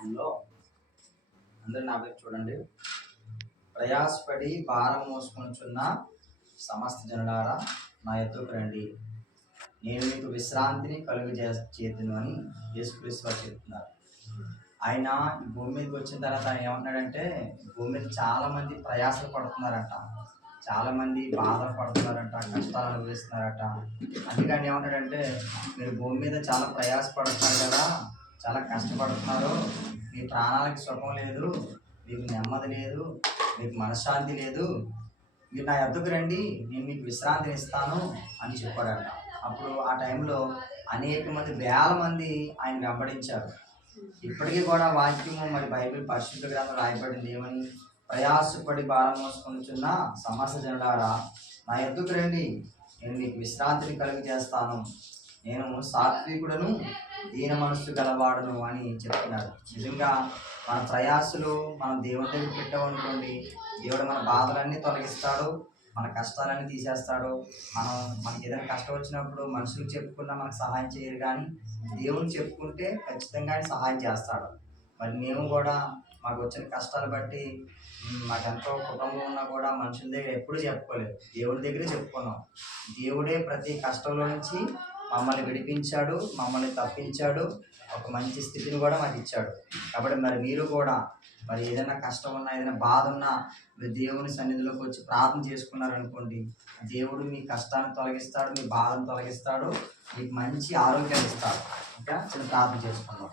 వాక్యంలో అందరు నా వైపు చూడండి. ప్రయాసపడి భారం మోసుకొనిచున్న సమస్త జనులారా నా ఎత్తుకు రండి. నేను మీకు విశ్రాంతిని కలుగు చేతును అని యేసుక్రీస్తు వారు చెప్తున్నారు. ఆయన ఈ భూమి మీదకి వచ్చిన తర్వాత ఆయన ఏమన్నాడంటే భూమి మీద చాలామంది ప్రయాసలు పడుతున్నారంట చాలామంది బాధలు పడుతున్నారంట కష్టాలు అనుభవిస్తున్నారట. అందుకని ఏమన్నాడంటే మీరు భూమి మీద చాలా ప్రయాస పడుతున్నారు కదా చాలా కష్టపడుతున్నారు. మీ ప్రాణాలకు సుఖం లేదు. మీకు నెమ్మది లేదు. మీకు మనశ్శాంతి లేదు. మీరు నా ఎద్దకు రండి. నేను మీకు విశ్రాంతిని ఇస్తాను అని చెప్పాడట అప్పుడు ఆ టైంలో అనేక మంది వేల మంది ఆయన వెంబడించారు. ఇప్పటికీ కూడా వాక్యము మరి బైబిల్ పరిశుద్ధ గ్రంథం రాయబడింది. ఏమని? ప్రయాసపడి భారం మోసుకొనిచున్న సమస్య జనులారా నా ఎద్దుకు రండి. నేను మీకు విశ్రాంతిని కలిగి చేస్తాను నేను సాత్వికుడను దీన మనస్సు గలవాడును అని చెప్తున్నారు నిజంగా మన ప్రయాసులు మనం దేవుడి దగ్గర పెట్టామనుకోండి దేవుడు మన బాధలన్నీ తొలగిస్తాడు మన కష్టాలన్నీ తీసేస్తాడు. మనం మనకి ఏదైనా కష్టం వచ్చినప్పుడు మనుషులు చెప్పుకున్నా మనకు సహాయం చేయరు కానీ దేవుని చెప్పుకుంటే ఖచ్చితంగా ఆయన సహాయం చేస్తాడు. మరి మేము కూడా మాకు వచ్చిన కష్టాలు బట్టి మాకెంతో కుటుంబం ఉన్నా కూడా మనుషుల దగ్గర ఎప్పుడూ చెప్పుకోలేదు. దేవుడి దగ్గరే చెప్పుకున్నాం. దేవుడే ప్రతి కష్టంలో నుంచి మమ్మల్ని విడిపించాడు మమ్మల్ని తప్పించాడు ఒక మంచి స్థితిని కూడా మాకు ఇచ్చాడు. కాబట్టి మరి మీరు కూడా మరి ఏదైనా కష్టం ఉన్నా ఏదైనా బాధ ఉన్నా మీరు దేవుని సన్నిధిలోకి వచ్చి ప్రార్థన చేసుకున్నారనుకోండి దేవుడు మీ కష్టాన్ని తొలగిస్తాడు మీ బాధను తొలగిస్తాడు మీకు మంచి ఆరోగ్యాన్ని ఇస్తాడు. ఇంకా చిన్న ప్రార్థన చేసుకున్నాం